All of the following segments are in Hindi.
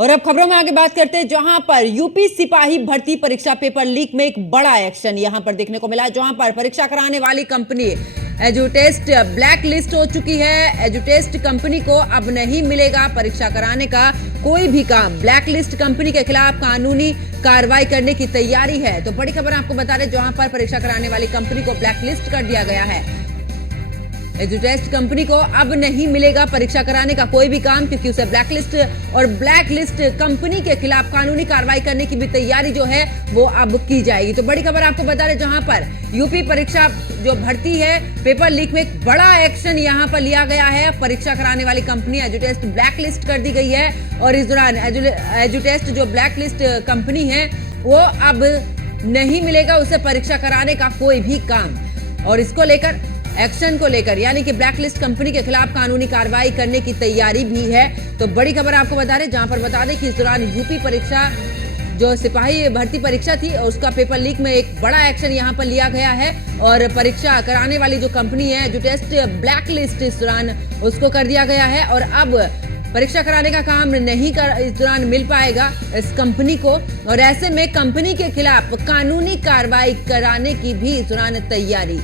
और अब खबरों में आगे बात करते हैं, जहां पर यूपी सिपाही भर्ती परीक्षा पेपर लीक में एक बड़ा एक्शन यहां पर देखने को मिला, जहां पर परीक्षा कराने वाली कंपनी एजुटेस्ट ब्लैक लिस्ट हो चुकी है। एजुटेस्ट कंपनी को अब नहीं मिलेगा परीक्षा कराने का कोई भी काम। ब्लैक लिस्ट कंपनी के खिलाफ कानूनी कार्रवाई करने की तैयारी है। तो बड़ी खबर आपको बता दें, जहां पर परीक्षा कराने वाली कंपनी को ब्लैक लिस्ट कर दिया गया है। एजुटेस्ट कंपनी को अब नहीं मिलेगा परीक्षा कराने का कोई भी काम, क्योंकि उसे ब्लैकलिस्ट और ब्लैकलिस्ट कंपनी के खिलाफ कानूनी कार्रवाई करने की भी तैयारी जो है वो अब की जाएगी। तो बड़ी खबर आपको बता दें, जहां पर यूपी परीक्षा जो भर्ती है पेपर लीक में एक बड़ा एक्शन यहां पर लिया गया है। परीक्षा कराने वाली कंपनी एजुटेस्ट ब्लैकलिस्ट कर दी गई है और इस दौरान एजुटेस्ट जो ब्लैकलिस्ट कंपनी है वो अब नहीं मिलेगा उसे परीक्षा कराने का कोई भी काम। और इसको लेकर एक्शन को लेकर यानी कि ब्लैकलिस्ट कंपनी के खिलाफ कानूनी कार्रवाई करने की तैयारी भी है। तो बड़ी खबर आपको बता रहे, जहां पर बता दें कि इस दौरान यूपी परीक्षा जो सिपाही भर्ती परीक्षा थी उसका पेपर लीक में एक बड़ा एक्शन यहां पर लिया गया है और परीक्षा कराने वाली जो कंपनी है एजुटेस्ट ब्लैकलिस्ट इस दौरान उसको कर दिया गया है और अब परीक्षा कराने का काम नहीं कर इस दौरान मिल पाएगा इस कंपनी को। और ऐसे में कंपनी के खिलाफ कानूनी कार्रवाई कराने की भी इस दौरान तैयारी।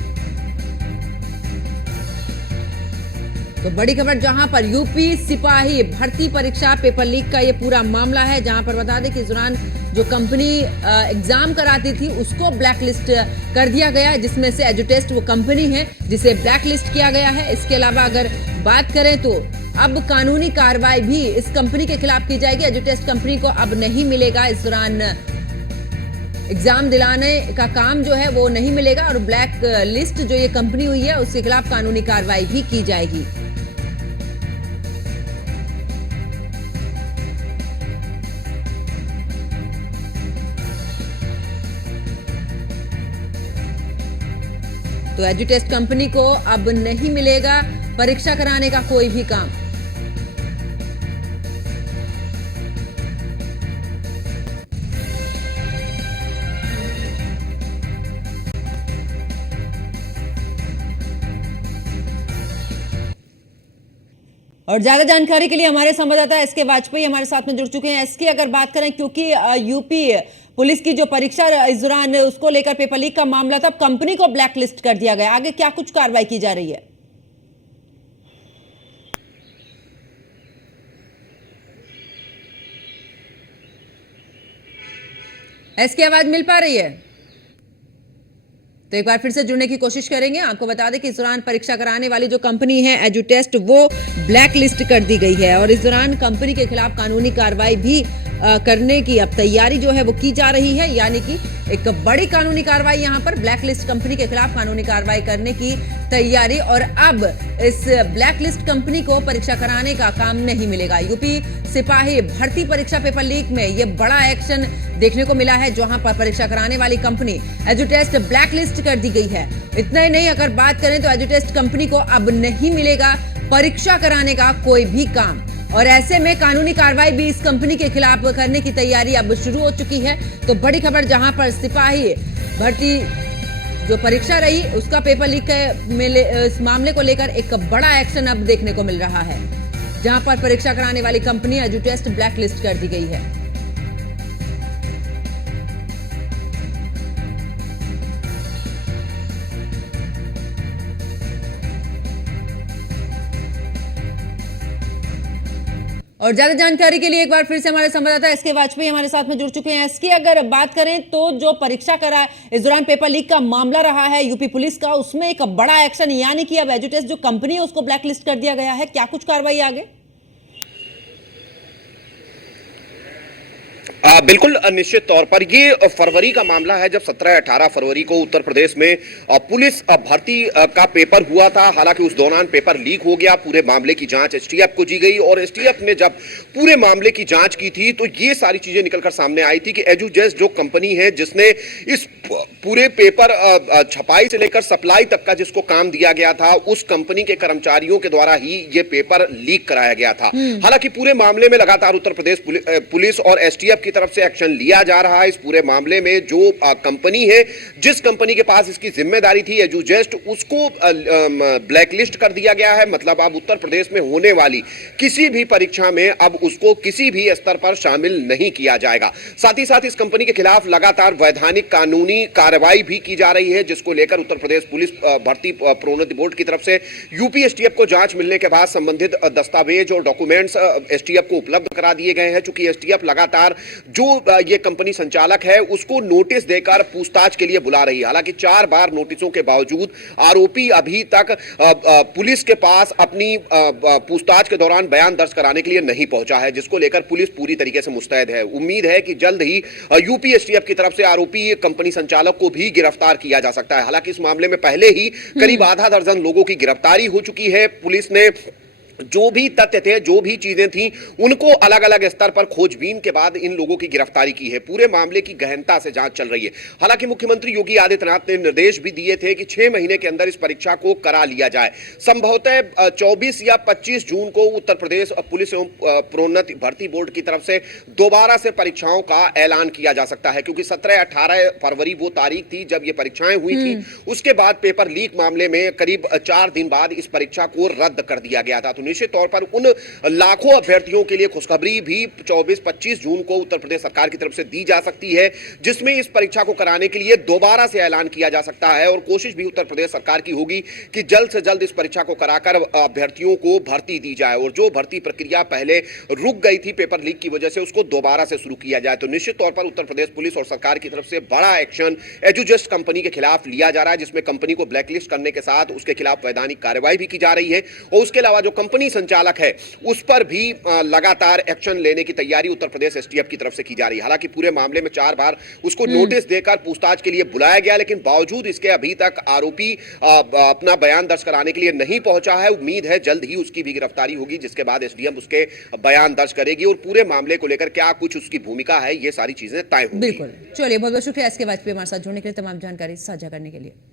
तो बड़ी खबर, जहां पर यूपी सिपाही भर्ती परीक्षा पेपर लीक का ये पूरा मामला है, जहां पर बता दें कि इस दौरान जो कंपनी एग्जाम कराती थी उसको ब्लैकलिस्ट कर दिया गया है, जिसमें से एजुटेस्ट वो कंपनी है जिसे ब्लैकलिस्ट किया गया है। इसके अलावा अगर बात करें तो अब कानूनी कार्रवाई भी इस कंपनी के खिलाफ की जाएगी। एजुटेस्ट कंपनी को अब नहीं मिलेगा इस दौरान एग्जाम दिलाने का काम जो है वो नहीं मिलेगा और ब्लैक लिस्ट जो ये कंपनी हुई है उसके खिलाफ कानूनी कार्रवाई भी की जाएगी। तो एजुटेस्ट कंपनी को अब नहीं मिलेगा परीक्षा कराने का कोई भी काम। और ज्यादा जानकारी के लिए हमारे संवाददाता एसके वाजपेयी हमारे साथ में जुड़ चुके हैं। एसके, अगर बात करें, क्योंकि यूपी पुलिस की जो परीक्षा इस दौरान उसको लेकर पेपर लीक का मामला था, कंपनी को ब्लैकलिस्ट कर दिया गया, आगे क्या कुछ कार्रवाई की जा रही है? एसके, आवाज मिल पा रही है? तो एक बार फिर से जुड़ने की कोशिश करेंगे। आपको बता दें कि इस दौरान परीक्षा कराने वाली जो कंपनी है एजुटेस्ट वो ब्लैक लिस्ट कर दी गई है और इस दौरान कंपनी के खिलाफ कानूनी कार्रवाई भी करने की अब तैयारी जो है वो की जा रही है, यानी कि एक बड़ी कानूनी कार्रवाई यहां पर ब्लैक लिस्ट कंपनी के खिलाफ कानूनी कार्रवाई करने की तैयारी। और अब इस ब्लैक लिस्ट कंपनी को परीक्षा कराने का काम नहीं मिलेगा। यूपी सिपाही भर्ती परीक्षा पेपर लीक में यह बड़ा एक्शन देखने को मिला है, जहां पर परीक्षा कराने वाली कंपनी एजुटेस्ट ब्लैक लिस्ट कर दी गई है। इतना ही नहीं, अगर बात करें तो एजुटेस्ट कंपनी को अब नहीं मिलेगा परीक्षा कराने का कोई भी काम और ऐसे में कानूनी कार्रवाई भी इस कंपनी के खिलाफ करने की तैयारी अब शुरू हो चुकी है। तो बड़ी खबर, जहां पर सिपाही भर्ती जो परीक्षा रही उसका पेपर लीक इस मामले को लेकर एक बड़ा एक्शन अब देखने को मिल रहा है, जहां पर परीक्षा कराने वाली कंपनी एजुटेस्ट ब्लैक लिस्ट कर दी गई है। और ज्यादा जानकारी के लिए एक बार फिर से हमारे संवाददाता एसके वाजपेयी हमारे साथ में जुड़ चुके हैं। एसके, अगर बात करें तो जो परीक्षा करा इस दौरान पेपर लीक का मामला रहा है यूपी पुलिस का, उसमें एक बड़ा एक्शन यानी कि अब एजुटेस्ट जो कंपनी है उसको ब्लैकलिस्ट कर दिया गया है, क्या कुछ कार्रवाई आगे? बिल्कुल निश्चित तौर पर ये फरवरी का मामला है, जब 17-18 फरवरी को उत्तर प्रदेश में पुलिस भर्ती का पेपर हुआ था। हालांकि उस दौरान पेपर लीक हो गया, पूरे मामले की जांच एसटीएफ को दी गई और एसटीएफ ने जब पूरे मामले की जांच की थी तो ये सारी चीजें निकलकर सामने आई थी कि एजुटेस्ट जो कंपनी है जिसने इस पूरे पेपर छपाई से लेकर सप्लाई तक का जिसको काम दिया गया था, उस कंपनी के कर्मचारियों के द्वारा ही ये पेपर लीक कराया गया था। हालांकि पूरे मामले में लगातार उत्तर प्रदेश पुलिस और एसटीएफ की तरफ तरफ से एक्शन लिया जा रहा है इस पूरे मामले में। जो कंपनी है, जिस कंपनी के पास इसकी जिम्मेदारी थी एजुजेस्ट, उसको ब्लैकलिस्ट कर दिया गया है। मतलब अब उत्तर प्रदेश में होने वाली किसी भी परीक्षा में अब उसको किसी भी स्तर पर शामिल नहीं किया जाएगा। साथ ही साथ इस कंपनी के खिलाफ लगातार वैधानिक कानूनी कार्रवाई भी की जा रही है, जिसको लेकर उत्तर प्रदेश पुलिस भर्ती प्रोन्नति बोर्ड की तरफ से यूपी एसटीएफ को जांच मिलने के बाद संबंधित दस्तावेज और डॉक्यूमेंट्स एसटीएफ को उपलब्ध करा दिए गए हैं। चूंकि एसटीएफ लगातार जो ये कंपनी संचालक है उसको नोटिस देकर पूछताछ के लिए बुला रही है। हालांकि 4 बार नोटिसों के बावजूद आरोपी अभी तक पुलिस के पास अपनी पूछताछ के दौरान बयान दर्ज कराने के लिए नहीं पहुंचा है, जिसको लेकर पुलिस पूरी तरीके से मुस्तैद है। उम्मीद है कि जल्द ही यूपी एसटीएफ की तरफ से आरोपी कंपनी संचालक को भी गिरफ्तार किया जा सकता है। हालांकि इस मामले में पहले ही करीब आधा दर्जन लोगों की गिरफ्तारी हो चुकी है। पुलिस ने जो भी तथ्य थे, जो भी चीजें थी, उनको अलग अलग स्तर पर खोजबीन के बाद इन लोगों की गिरफ्तारी की है। पूरे मामले की गहनता से जांच चल रही है। हालांकि मुख्यमंत्री योगी आदित्यनाथ ने निर्देश भी दिए थे कि 6 महीने के अंदर इस परीक्षा को करा लिया जाए। संभवतः 24 या 25 जून को उत्तर प्रदेश पुलिस एवं प्रोन्नति भर्ती बोर्ड की तरफ से दोबारा से परीक्षाओं का ऐलान किया जा सकता है, क्योंकि 17-18 फरवरी वो तारीख थी जब ये परीक्षाएं हुई थी। उसके बाद पेपर लीक मामले में करीब 4 दिन बाद इस परीक्षा को रद्द कर दिया गया था। तो निश्चित तौर पर उन लाखों अभ्यर्थियों के लिए खुशखबरी भी 24-25 जून को उत्तर प्रदेश सरकार की तरफ से दी जा सकती है, जिसमें इस परीक्षा को कराने के लिए दोबारा से ऐलान किया जा सकता है। और कोशिश भी उत्तर प्रदेश सरकार की होगी कि जल्द से जल्द इस परीक्षा को कराकर अभ्यर्थियों को भर्ती दी जाए और जो भर्ती प्रक्रिया पहले रुक गई थी पेपर लीक की वजह से, उसको दोबारा से शुरू किया जाए। तो निश्चित तौर पर उत्तर प्रदेश पुलिस और सरकार की तरफ से बड़ा एक्शन एजुजस्ट कंपनी के खिलाफ लिया जा रहा है, जिसमें कंपनी को ब्लैकलिस्ट करने के साथ उसके खिलाफ वैधानिक कार्रवाई भी की जा रही है। और उसके अलावा जो कंपनी संचालक है उस पर भी लगातार एक्शन लेने की तैयारी उत्तर प्रदेश एसटीएफ की तरफ से की जा रही है। हालांकि पूरे मामले में 4 बार उसको नोटिस देकर पूछताछ के लिए बुलाया गया, लेकिन बावजूद इसके अभी तक आरोपी अपना बयान दर्ज कराने के लिए नहीं पहुंचा है। उम्मीद है जल्द ही उसकी भी गिरफ्तारी होगी, जिसके बाद एसडीएम उसके बयान दर्ज करेगी और पूरे मामले को लेकर क्या कुछ उसकी भूमिका है, ये सारी चीजें तय होंगी। बिल्कुल। चलिए, बहुत बहुत शुक्रिया इसके बाद हमारे साथ जुड़ने के लिए, तमाम जानकारी साझा करने के लिए।